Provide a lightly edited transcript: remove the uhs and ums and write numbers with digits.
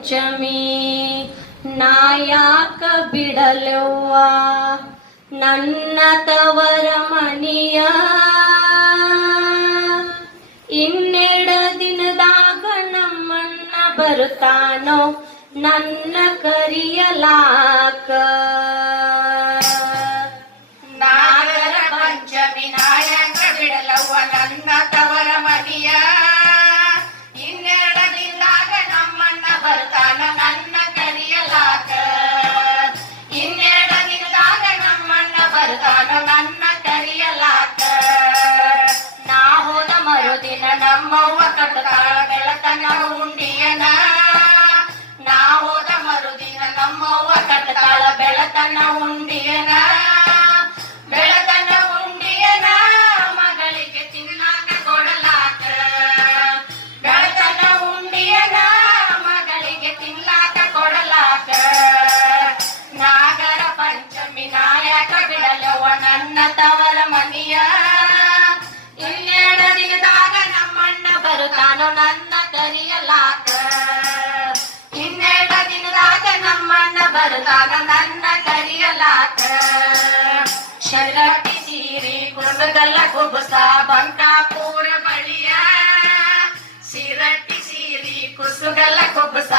ಪಂಚಮಿ ನಾಯಾಕ ಬಿಡಲವ್ವ ನನ್ನ ತವರ ಮನಿಯ ಇನ್ನೆರಡ ದಿನದಾಗ ನಮ್ಮಣ್ಣ ಬರ್ತಾನೋ ನನ್ನ ಕರಿಯಲಾಕ ನಾಗರ ಪಂಚಮಿ ನಾಯಕ ಬಿಡಲವ್ವ ನನ್ನ ತವರ ಮನಿಯ ಇನ್ನೆರಡ ದಿನದಾಗ ನಮ್ಮಣ್ಣ ಬರ್ತಾನ ನನ್ನ ಕರಿಯಲಾಕ ಇನ್ನೆರಡ ದಿನದಾಗ ನಮ್ಮಣ್ಣ ಬರ್ತಾನ ನನ್ನ ಕರಿಯಲಾಕ ನಾ ಹೋದ ಮರುದಿನ ನಮ್ಮವ್ವ ಕಟ್ಟತಾಳ ಬೆಳತನ ಉಂಡಿಯನ ನಾ ಹೋದ ಮರುದಿನ ನಮ್ಮವ್ವ ಕಟ್ಟತಾಳ ಬೆಳತನ ಉಂಡಿಯನ ಬೆಳತನ ಉಂಡಿಯನ ಮಗಳಿಗೆ ತಿನ್ನಾಕ ಕೊಡಲಾಕ ಬೆಳತನ ಉಂಡಿಯನ ಮಗಳಿಗೆ ತಿನ್ನಾಕ ಕೊಡಲಾಕ ನಾಗರ ಪಂಚಮಿ ನಾಯಕ ಬಿಡಲವ್ವ ನನ್ನ ತವರ ಮನಿಯ ಇನ್ನೆರಡ ದಿನದಾಗ ನಮ್ಮಣ್ಣ ಬರ್ತಾನೋ ನನ್ನ ಕರಿಯಲಾಕ ಇನ್ನೆರಡ ದಿನದಾಗ ನಮ್ಮಣ್ಣ ಬರ್ತಾನ ನನ್ನ ಕರಿಯಲಾಕ ಶರಟಿ ಸೀರಿ ಕುಸಗಲ್ಲ ಕುಬಸ ಬಂಕಾಪುರ ಬಳಿಯ ಸಿರಟಿ ಸೀರಿ ಕುಸುಗಲ್ಲ ಕುಬಸ